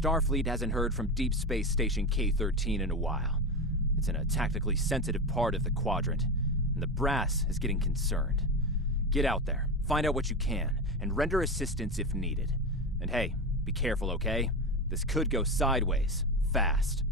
Starfleet hasn't heard from Deep Space Station K-13 in a while. It's in a tactically sensitive part of the quadrant, and the brass is getting concerned. Get out there, find out what you can, and render assistance if needed. And hey, be careful, okay? This could go sideways, fast.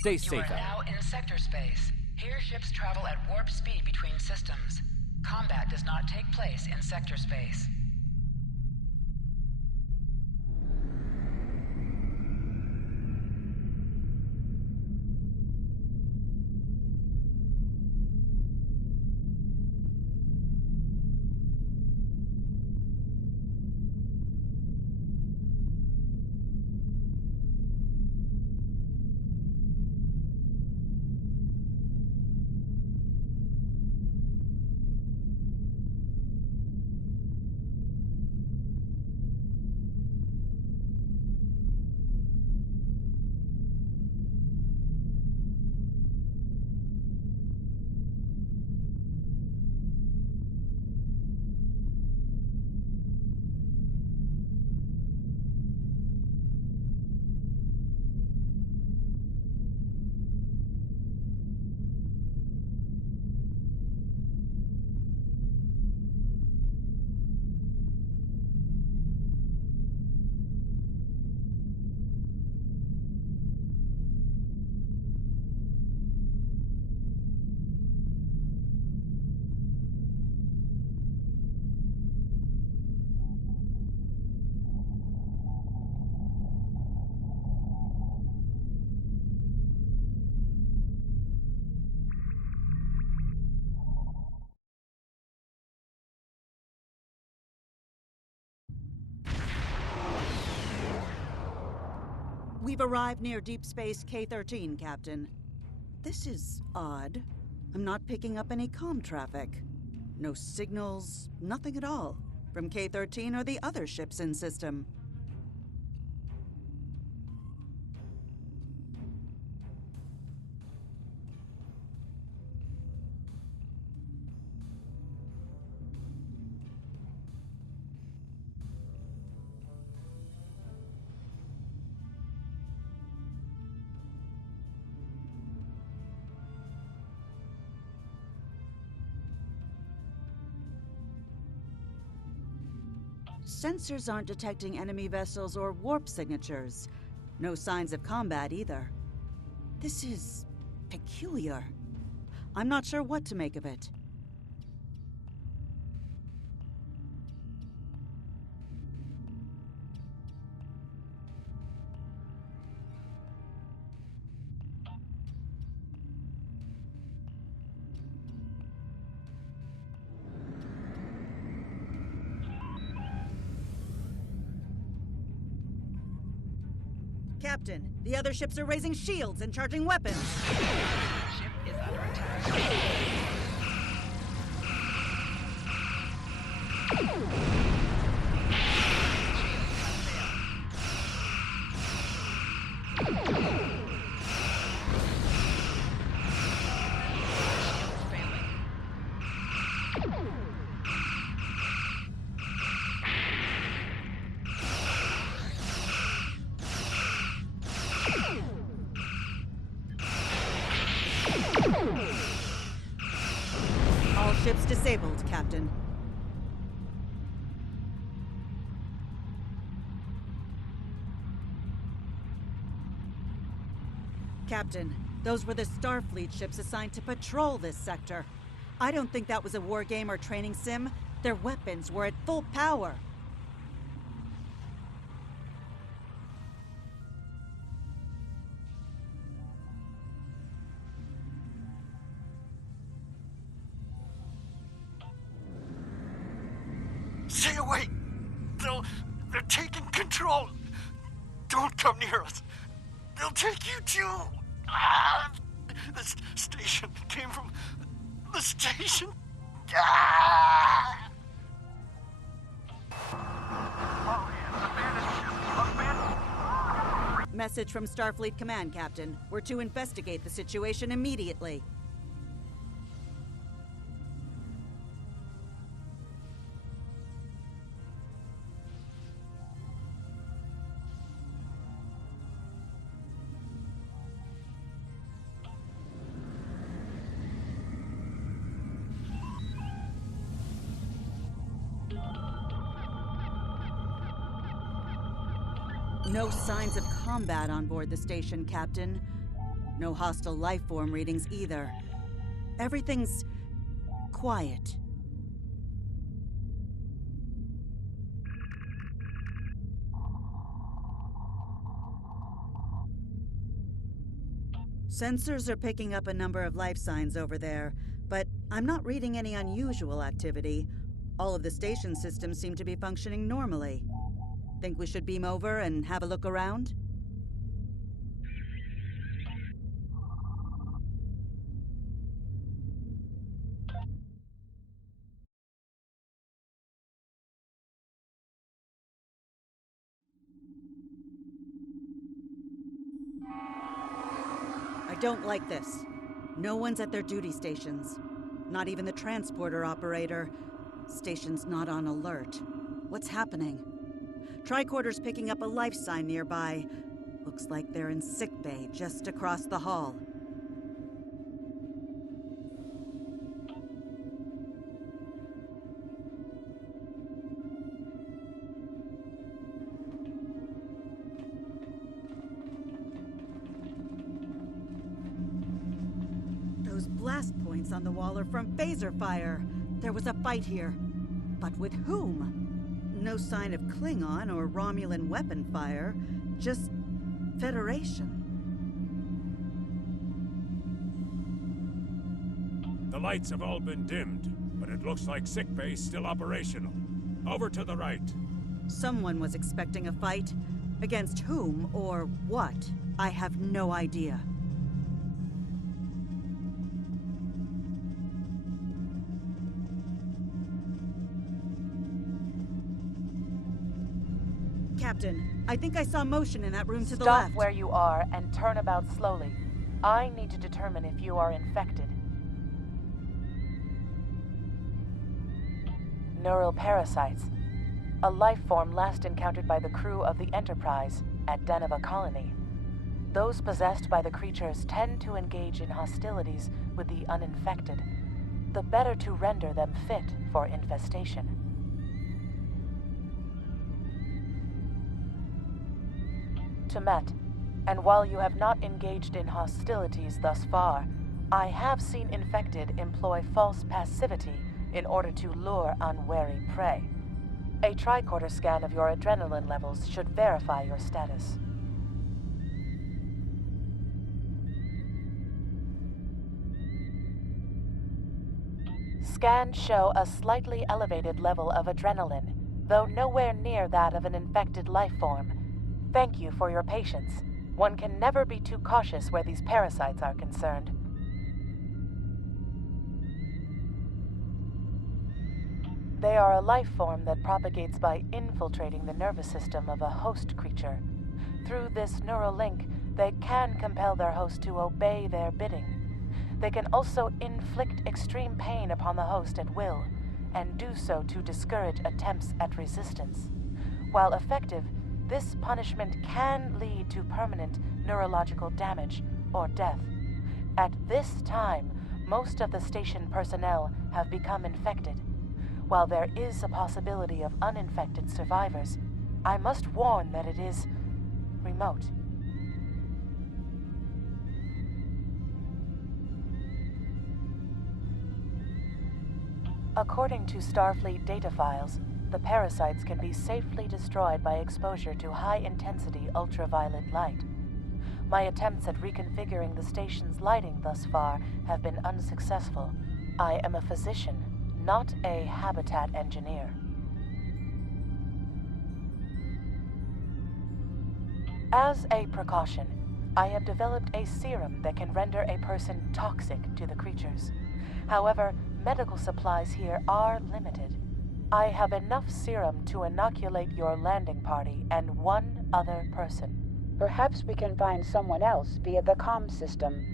Stay safe. You are now in sector space. Here ships travel at warp speed between systems. Combat does not take place in sector space. We've arrived near Deep Space K-13, Captain. This is odd. I'm not picking up any comm traffic. No signals, nothing at all, from K-13 or the other ships in system. Sensors aren't detecting enemy vessels or warp signatures. No signs of combat either. This is peculiar. I'm not sure what to make of it. Captain, the other ships are raising shields and charging weapons. Ship is under attack. All ships disabled, Captain. Captain, those were the Starfleet ships assigned to patrol this sector. I don't think that was a war game or training sim. Their weapons were at full power. Stay away! They're taking control! Don't come near us! They'll take you too. This station came from the station. Message from Starfleet Command, Captain. We're to investigate the situation immediately. No signs of combat on board the station, Captain. No hostile life form readings either. Everything's quiet. Sensors are picking up a number of life signs over there, but I'm not reading any unusual activity. All of the station systems seem to be functioning normally. Think we should beam over and have a look around? I don't like this. No one's at their duty stations. Not even the transporter operator. Station's not on alert. What's happening? Tricorder's picking up a life sign nearby. Looks like they're in sickbay just across the hall. Those blast points on the wall are from phaser fire. There was a fight here. But with whom? No sign of Klingon or Romulan weapon fire, just Federation. The lights have all been dimmed, but it looks like sickbay's still operational. Over to the right. Someone was expecting a fight. Against whom or what? I have no idea. Captain, I think I saw motion in that room to the left. Stop where you are and turn about slowly. I need to determine if you are infected. Neural parasites. A life form last encountered by the crew of the Enterprise at Deneva Colony. Those possessed by the creatures tend to engage in hostilities with the uninfected, the better to render them fit for infestation. Met, and while you have not engaged in hostilities thus far, I have seen infected employ false passivity in order to lure unwary prey. A tricorder scan of your adrenaline levels should verify your status. Scans show a slightly elevated level of adrenaline, though nowhere near that of an infected life form. Thank you for your patience. One can never be too cautious where these parasites are concerned. They are a life form that propagates by infiltrating the nervous system of a host creature. Through this neural link, they can compel their host to obey their bidding. They can also inflict extreme pain upon the host at will, and do so to discourage attempts at resistance. While effective, this punishment can lead to permanent neurological damage or death. At this time, most of the station personnel have become infected. While there is a possibility of uninfected survivors, I must warn that it is remote. According to Starfleet data files, the parasites can be safely destroyed by exposure to high-intensity ultraviolet light. My attempts at reconfiguring the station's lighting thus far have been unsuccessful. I am a physician, not a habitat engineer. As a precaution, I have developed a serum that can render a person toxic to the creatures. However, medical supplies here are limited. I have enough serum to inoculate your landing party and one other person. Perhaps we can find someone else via the comm system.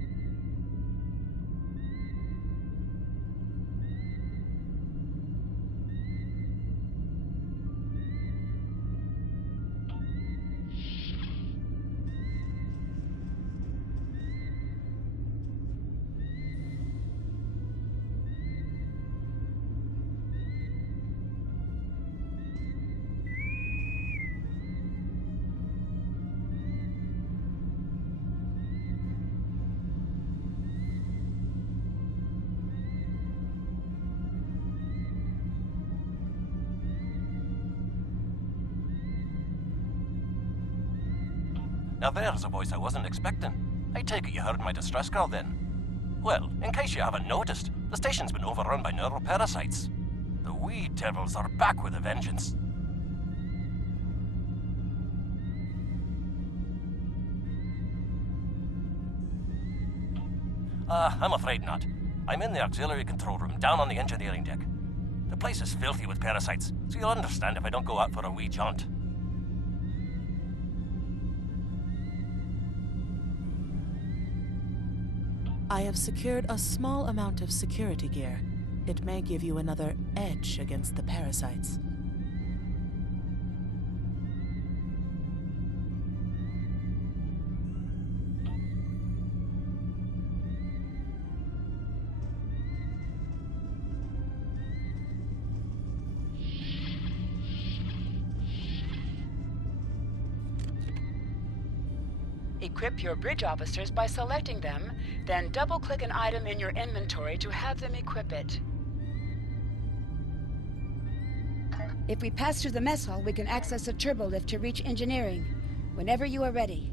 Now there's a voice I wasn't expecting. I take it you heard my distress call then. Well, in case you haven't noticed, the station's been overrun by neuroparasites. The wee devils are back with a vengeance. I'm afraid not. I'm in the auxiliary control room down on the engineering deck. The place is filthy with parasites, so you'll understand if I don't go out for a wee jaunt. I have secured a small amount of security gear. It may give you another edge against the parasites. Equip your bridge officers by selecting them, then double-click an item in your inventory to have them equip it. If we pass through the mess hall, we can access a turbo lift to reach engineering. Whenever you are ready.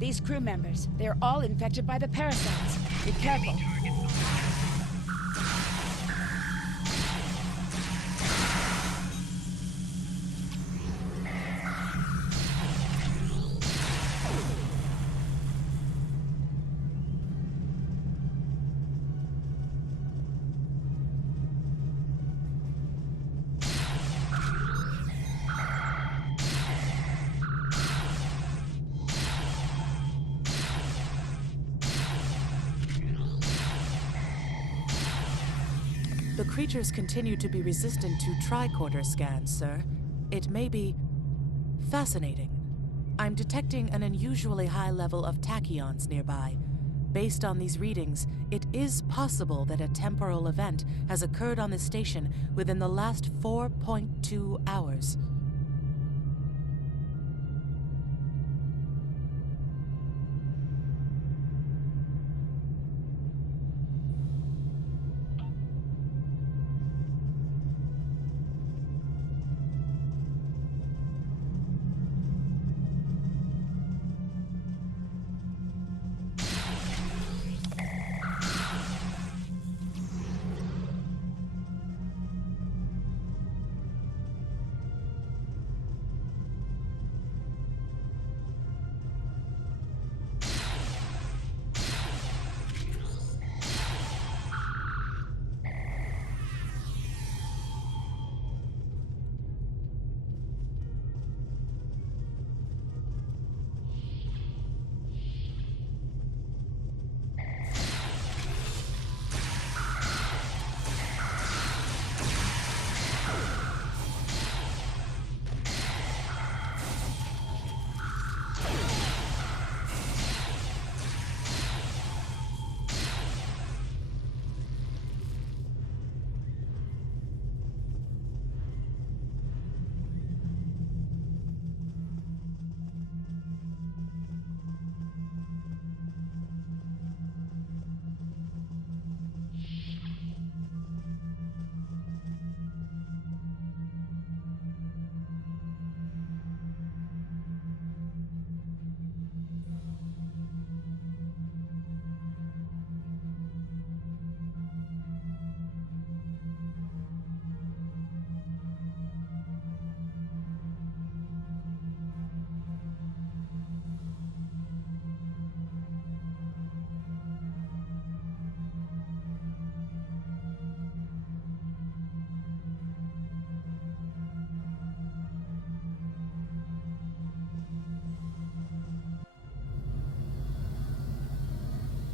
These crew members, they're all infected by the parasites. Be careful. The creatures continue to be resistant to tricorder scans, sir. It may be fascinating. I'm detecting an unusually high level of tachyons nearby. Based on these readings, it is possible that a temporal event has occurred on the station within the last 4.2 hours.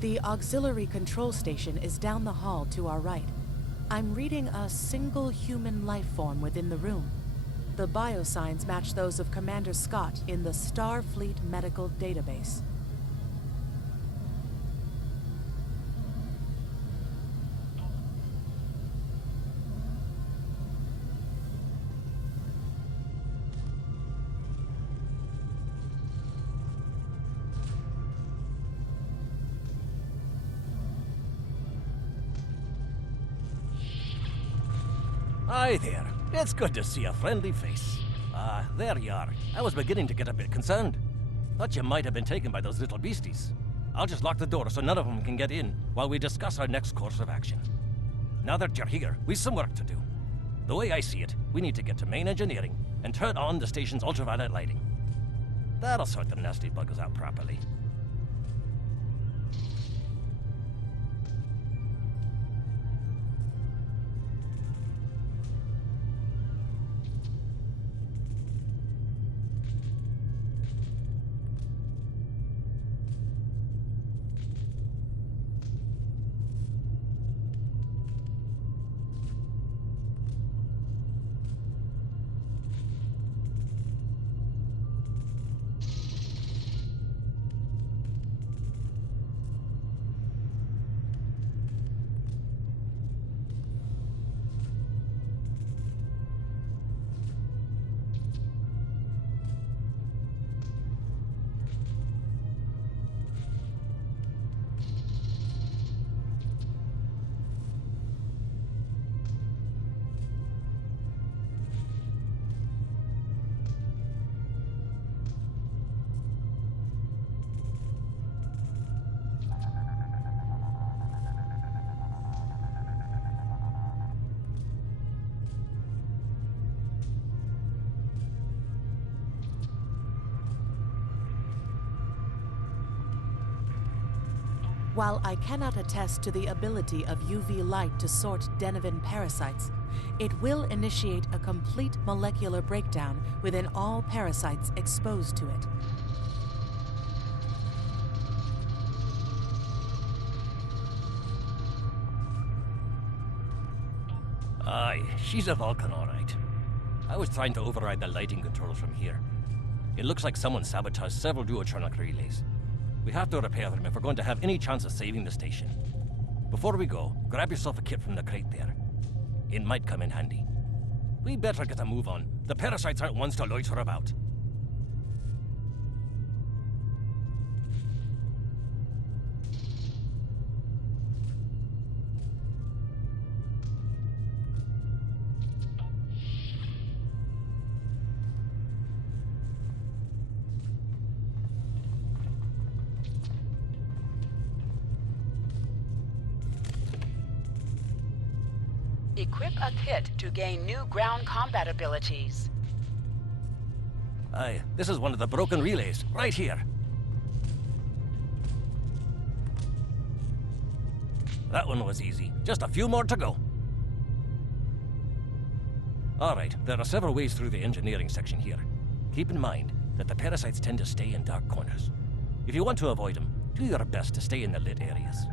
The auxiliary control station is down the hall to our right. I'm reading a single human life form within the room. The biosigns match those of Commander Scott in the Starfleet Medical Database. Hi there. It's good to see a friendly face. There you are. I was beginning to get a bit concerned. Thought you might have been taken by those little beasties. I'll just lock the door so none of them can get in while we discuss our next course of action. Now that you're here, we've some work to do. The way I see it, we need to get to main engineering and turn on the station's ultraviolet lighting. That'll sort the nasty buggers out properly. While I cannot attest to the ability of UV light to sort Denivan parasites, it will initiate a complete molecular breakdown within all parasites exposed to it. Aye, she's a Vulcan, all right. I was trying to override the lighting controls from here. It looks like someone sabotaged several duotronic relays. We have to repair them if we're going to have any chance of saving the station. Before we go, grab yourself a kit from the crate there. It might come in handy. We better get a move on. The parasites aren't ones to loiter about. Equip a kit to gain new ground combat abilities. Aye, this is one of the broken relays, right here. That one was easy. Just a few more to go. All right, there are several ways through the engineering section here. Keep in mind that the parasites tend to stay in dark corners. If you want to avoid them, do your best to stay in the lit areas.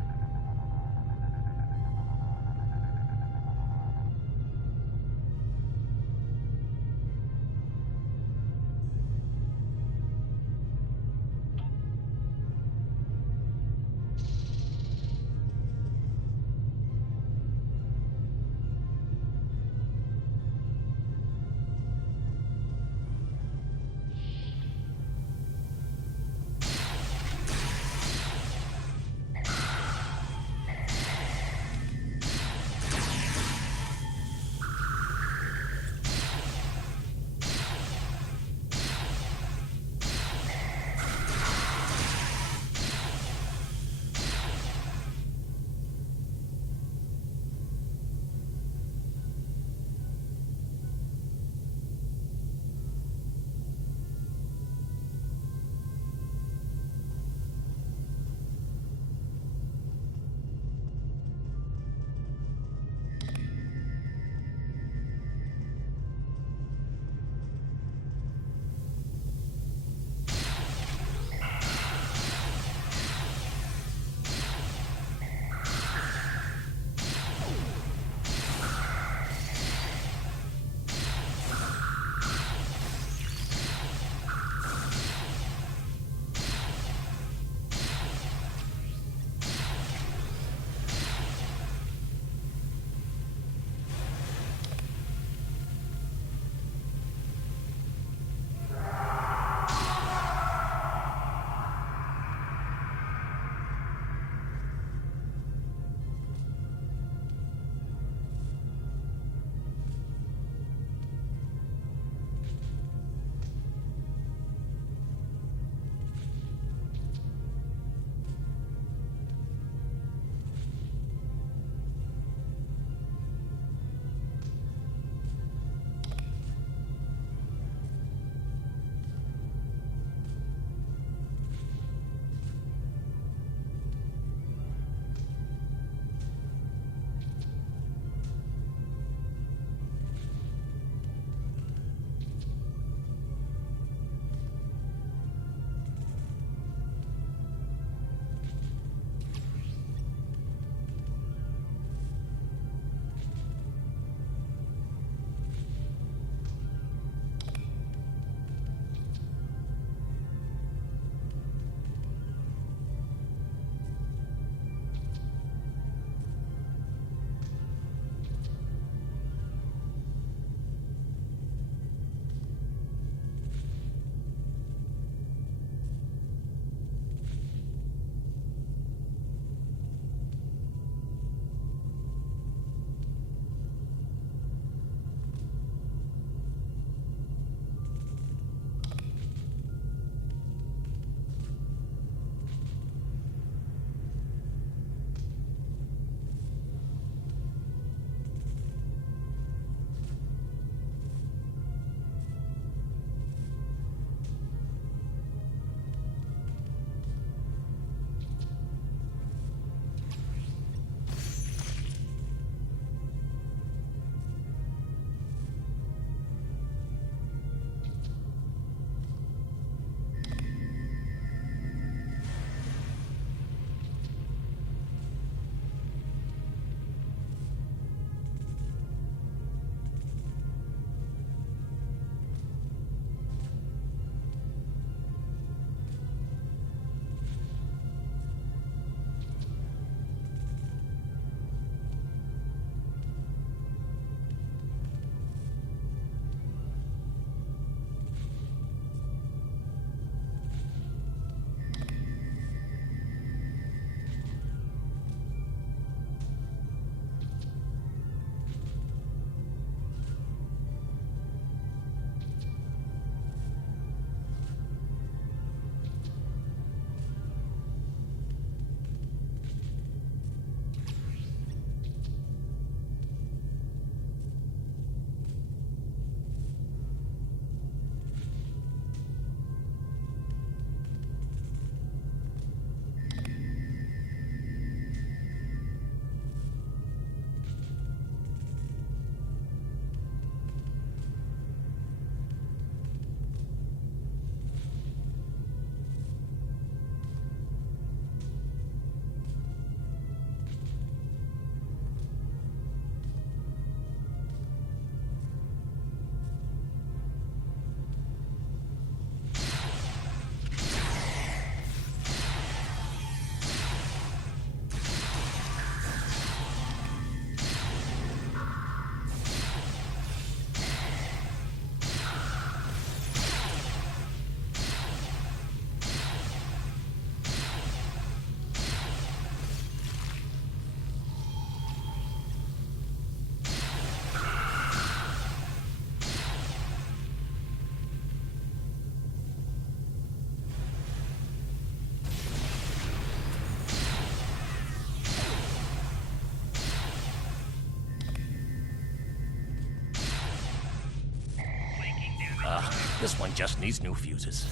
This one just needs new fuses.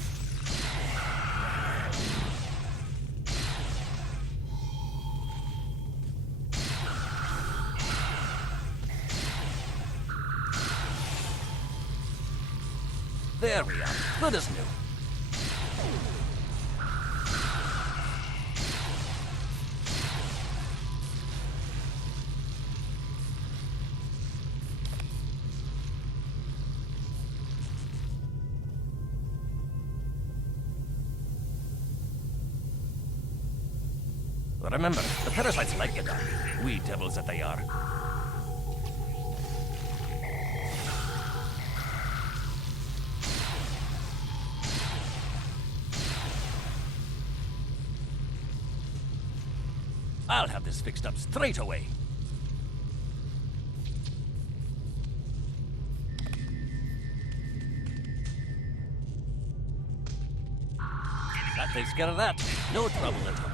There we are. Good as new. Remember, the parasites like the dark. Wee devils that they are. I'll have this fixed up straight away. That takes care of that. No trouble at all.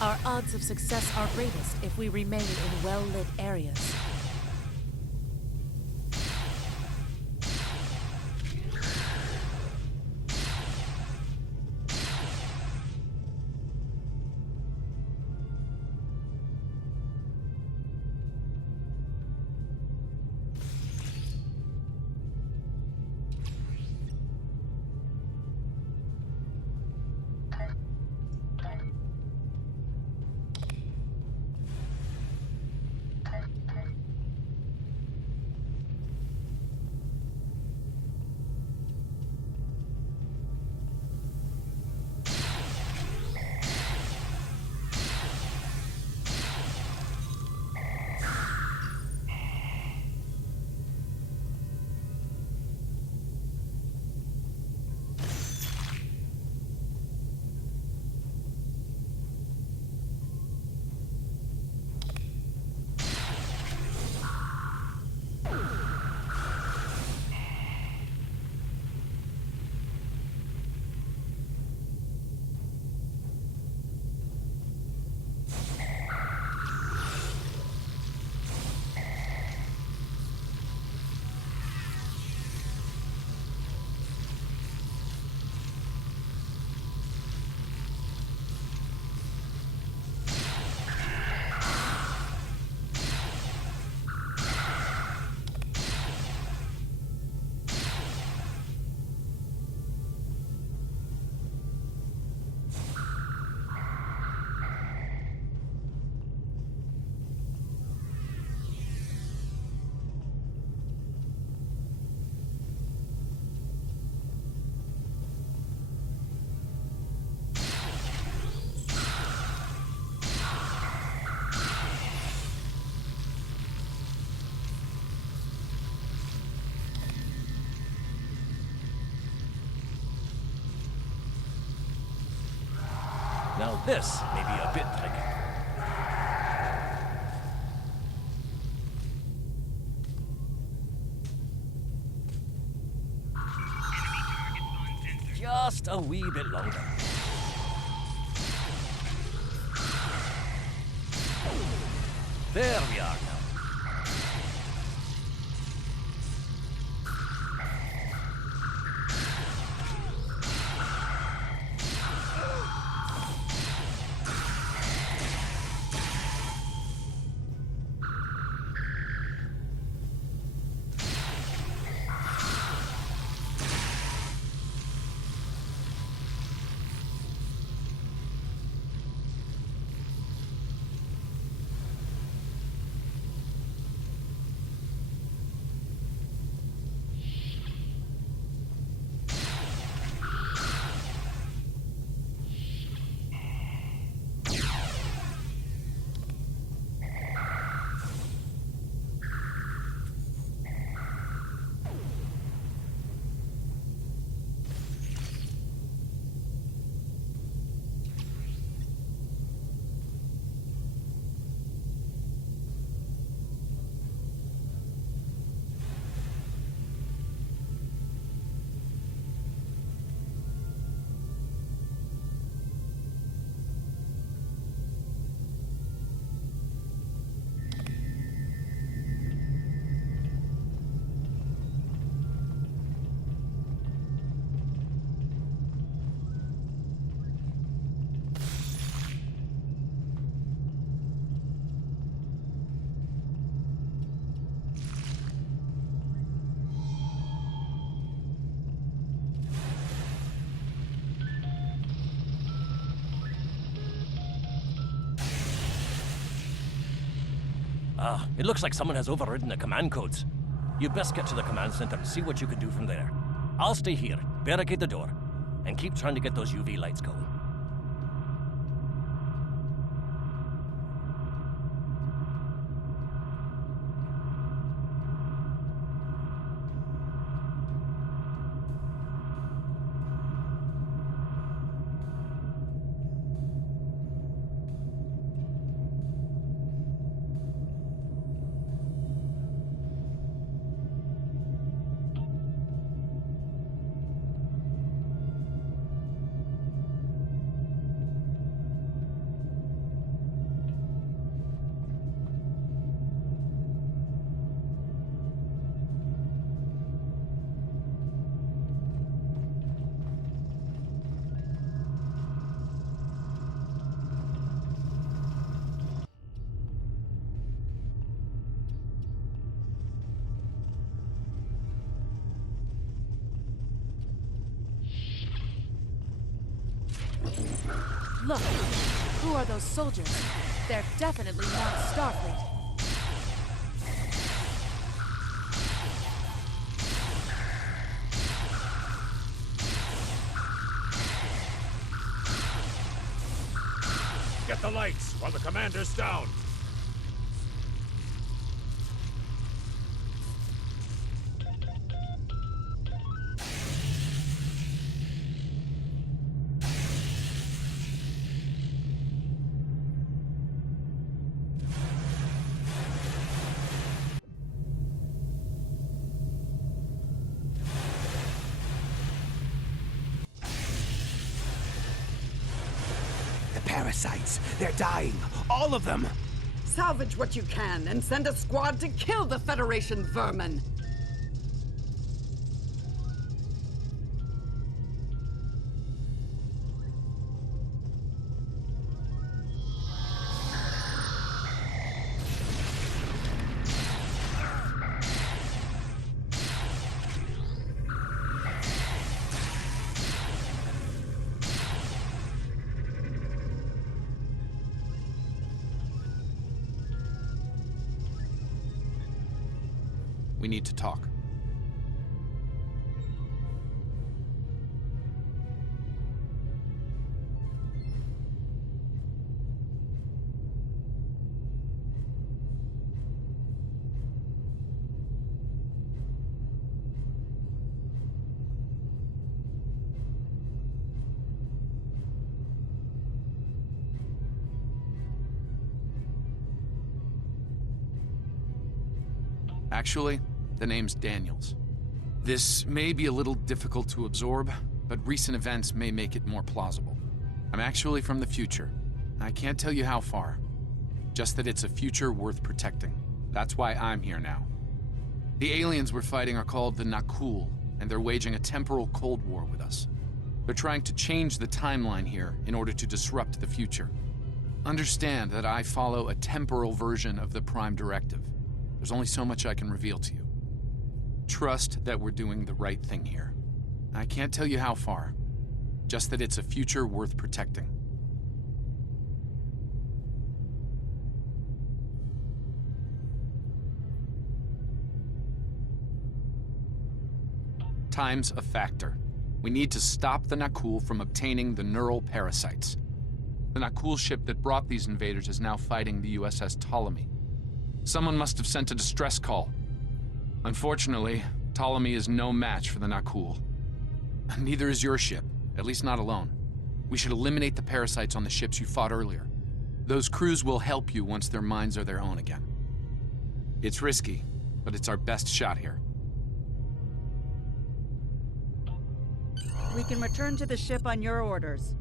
Our odds of success are greatest if we remain in well-lit areas. Now this may be a bit tricky. Just a wee bit longer. There we are now. Ah, it looks like someone has overridden the command codes. You best get to the command center and see what you can do from there. I'll stay here, barricade the door, and keep trying to get those UV lights going. Look, who are those soldiers? They're definitely not Starfleet. Get the lights while the commander's down. Parasites. They're dying. All of them. Salvage what you can and send a squad to kill the Federation vermin. We need to talk. Actually, the name's Daniels. This may be a little difficult to absorb, but recent events may make it more plausible. I'm actually from the future. I can't tell you how far. Just that it's a future worth protecting. That's why I'm here now. The aliens we're fighting are called the Nakul, and they're waging a temporal Cold War with us. They're trying to change the timeline here in order to disrupt the future. Understand that I follow a temporal version of the Prime Directive. There's only so much I can reveal to you. Trust that we're doing the right thing here. I can't tell you how far. Just that it's a future worth protecting. Time's a factor. We need to stop the Nakul from obtaining the neural parasites. The Nakul ship that brought these invaders is now fighting the USS Ptolemy. Someone must have sent a distress call. Unfortunately, Ptolemy is no match for the Nakul. Neither is your ship, at least not alone. We should eliminate the parasites on the ships you fought earlier. Those crews will help you once their minds are their own again. It's risky, but it's our best shot here. We can return to the ship on your orders.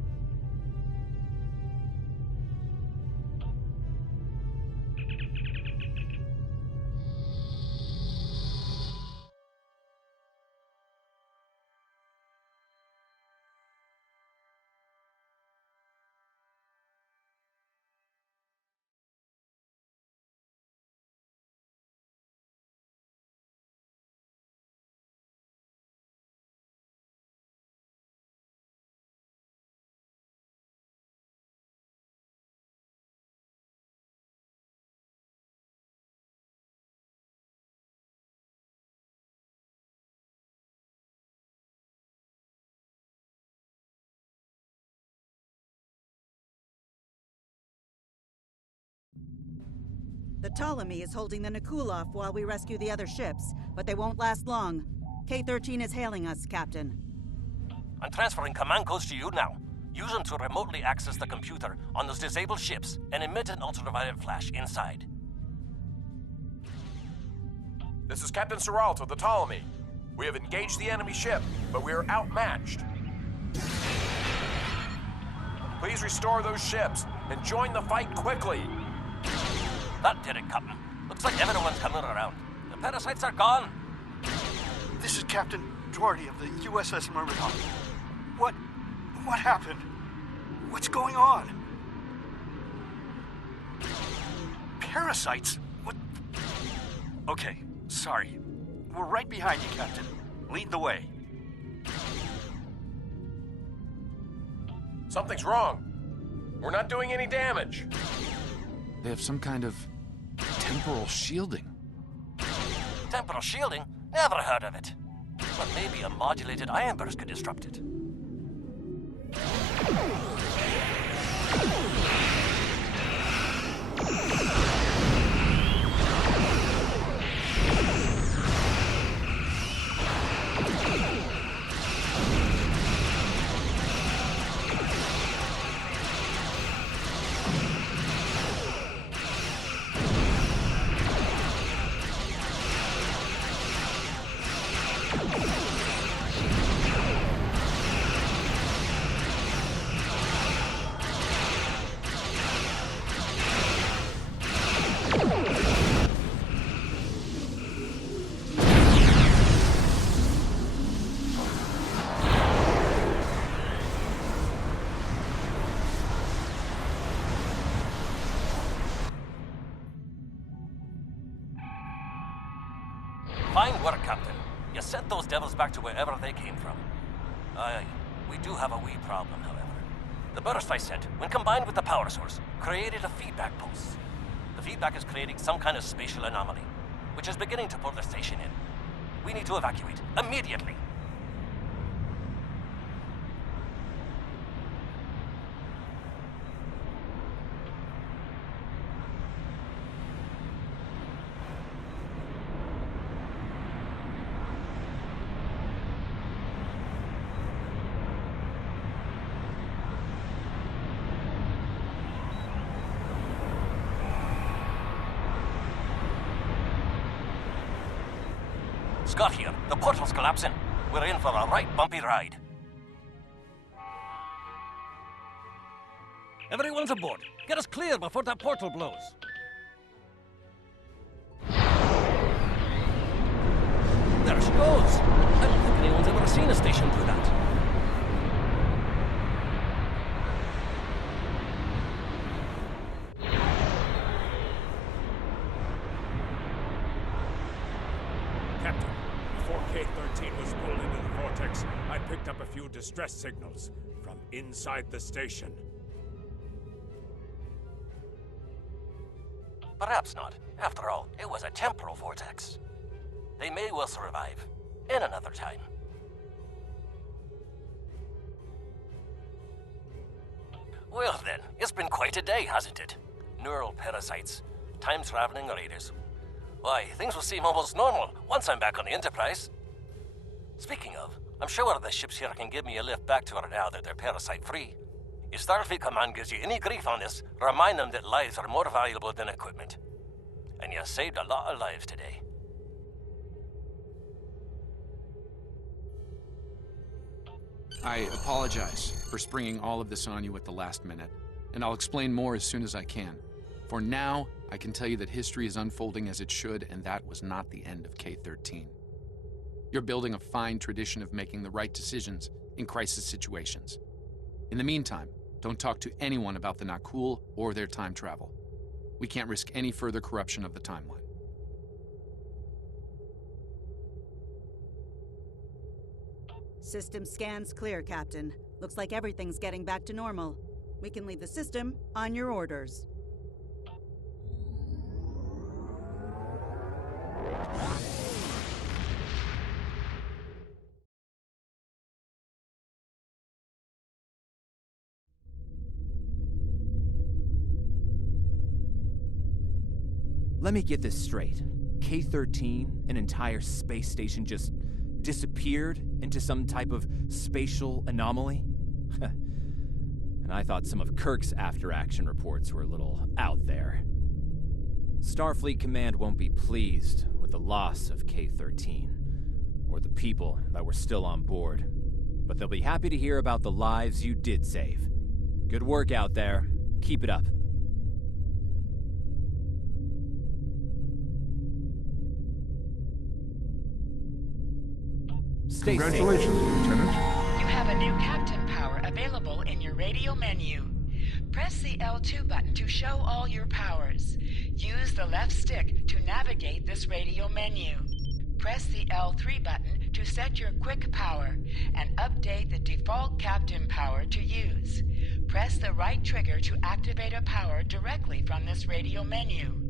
The Ptolemy is holding the Nakul off while we rescue the other ships, but they won't last long. K-13 is hailing us, Captain. I'm transferring command codes to you now. Use them to remotely access the computer on those disabled ships and emit an ultraviolet flash inside. This is Captain Seralt of the Ptolemy. We have engaged the enemy ship, but we are outmatched. Please restore those ships and join the fight quickly. That did it, Captain. Looks like everyone's coming around. The parasites are gone. This is Captain Doherty of the USS Myrmidon. What happened? What's going on? Parasites? What? Okay, sorry. We're right behind you, Captain. Lead the way. Something's wrong. We're not doing any damage. They have some kind of temporal shielding. Temporal shielding? Never heard of it. But maybe a modulated ion burst could disrupt it. Fine work, Captain. You sent those devils back to wherever they came from. Aye, we do have a wee problem, however. The burst I sent, when combined with the power source, created a feedback pulse. The feedback is creating some kind of spatial anomaly, which is beginning to pull the station in. We need to evacuate, immediately. Scott here. The portal's collapsing. We're in for a right bumpy ride. Everyone's aboard. Get us clear before that portal blows. There she goes. I don't think anyone's ever seen a station do that. Captain, before K-13 was pulled into the vortex, I picked up a few distress signals from inside the station. Perhaps not. After all, it was a temporal vortex. They may well survive. In another time. Well then, it's been quite a day, hasn't it? Neural parasites, time-traveling raiders. Why, things will seem almost normal once I'm back on the Enterprise. Speaking of, I'm sure the ships here can give me a lift back to her now that they're parasite-free. If Starfleet Command gives you any grief on this, remind them that lives are more valuable than equipment. And you saved a lot of lives today. I apologize for springing all of this on you at the last minute, and I'll explain more as soon as I can. For now, I can tell you that history is unfolding as it should, and that was not the end of K-13. You're building a fine tradition of making the right decisions in crisis situations. In the meantime, don't talk to anyone about the Nakul or their time travel. We can't risk any further corruption of the timeline. System scans clear, Captain. Looks like everything's getting back to normal. We can leave the system on your orders. Let me get this straight. K-13, an entire space station, just disappeared into some type of spatial anomaly? And I thought some of Kirk's after-action reports were a little out there. Starfleet Command won't be pleased with the loss of K-13, or the people that were still on board. But they'll be happy to hear about the lives you did save. Good work out there. Keep it up. Stay safe. Congratulations, Lieutenant. You have a new captain power available in your radio menu. Press the L2 button to show all your powers. Use the left stick to navigate this radio menu. Press the L3 button to set your quick power and update the default captain power to use. Press Press the right trigger to activate a power directly from this radio menu.